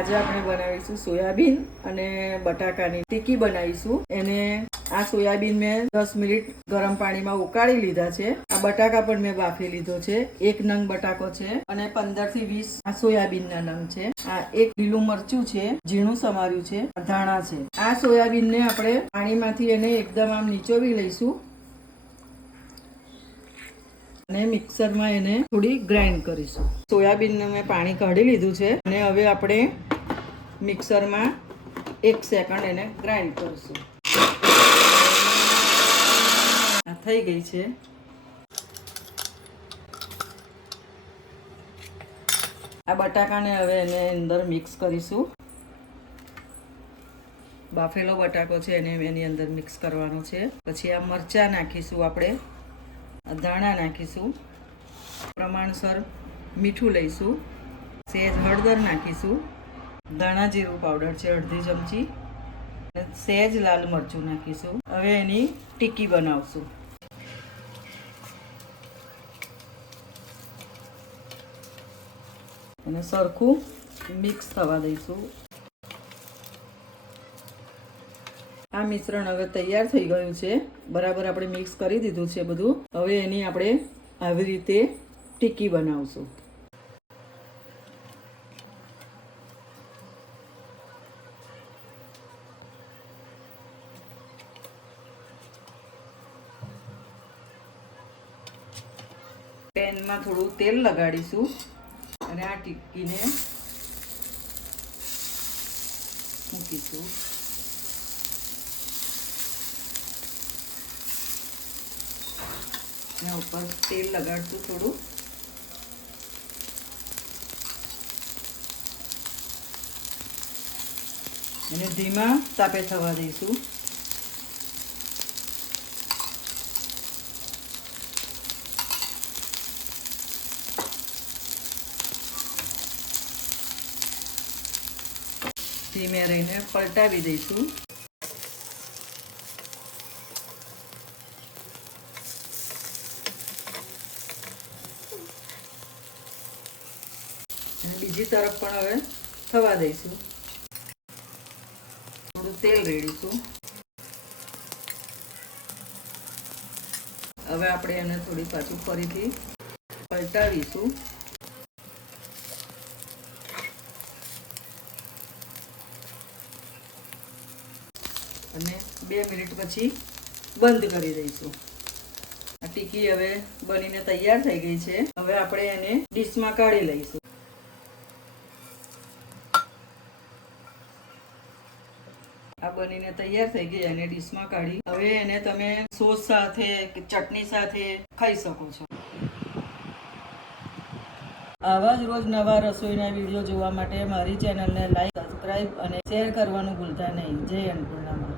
આજે આપણે બનાવીશું સોયાબીન અને બટાકાની ટિક્કી બનાવીશું. એને આ સોયાબીન મેં 10 મિનિટ ગરમ પાણીમાં ઉકાળી લીધા છે. આ બટાકા પણ મેં બાફી લીધો છે. 1 નંગ બટાકો છે અને 15 થી 20 આ સોયાબીનના નંગ છે. આ 1 લીલું મરચું છે, ઝીણું સમાર્યું છે, ધાણા છે. આ સોયાબીનને આપણે પાણીમાંથી એને એકદમ આમ નીચોવી લઈશું અને મિક્સરમાં એને થોડી ગ્રાઇન્ડ કરીશું. સોયાબીનને મેં પાણી કાઢી લીધું છે અને હવે આપણે મિક્સરમાં 1 સેકન્ડ એને ગ્રાઇન્ડ કરીશું. આ થઈ ગઈ છે. આ બટાકાને હવે એને અંદર મિક્સ કરીશું. બાફેલો બટાકો છે એને એની અંદર મિક્સ કરવાનો છે. પછી આ મરચાં નાખીશું, આપણે ધાણા નાખીશું, પ્રમાણસર મીઠું લઈશું, સહેજ હળદર નાખીશું, ધાણા જીરું પાવડર છે અડધી ચમચી, સહેજ લાલ મરચું નાખીશું. હવે એની ટિક્કી બનાવશું. અને સરખું મિક્સ થવા દઈશું. આ મિશ્રણ હવે તૈયાર થઈ ગયું છે. બરાબર આપણે મિક્સ કરી દીધું છે બધું. હવે એની આપણે આવી રીતે ટિક્કી બનાવશું. પેનમાં થોડું તેલ લગાડીશું અને આ ટિક્કીને મૂકીશું. એના ઉપર તેલ લગાડશું થોડું. અને ધીમા તાપે થવા દઈશું. ધીમે રહીને પલટાવી દઈશું. બીજી તરફ પણ હવે થવા દઈશું. થોડું તેલ રેડીશું. હવે આપણે એને થોડી પાછું ફરીથી પલટાવીશું. અને 2 મિનિટ પછી બંધ કરી દઈશું. આ ટિક્કી હવે બનીને તૈયાર થઈ ગઈ છે. હવે આપણે એને ડીશમાં કાઢી લઈશું. આ બનીને તૈયાર થઈ ગઈ અને ડીશમાં કાઢી. હવે એને તમે સોસ સાથે કે ચટણી સાથે ખાઈ શકો છો. આવા જ રોજ નવા રસોઈના વિડીયો જોવા માટે મારી ચેનલને લાઈક, સબસ્ક્રાઈબ અને શેર કરવાનું ભૂલતા નહીં. જય અન્નપૂર્ણા.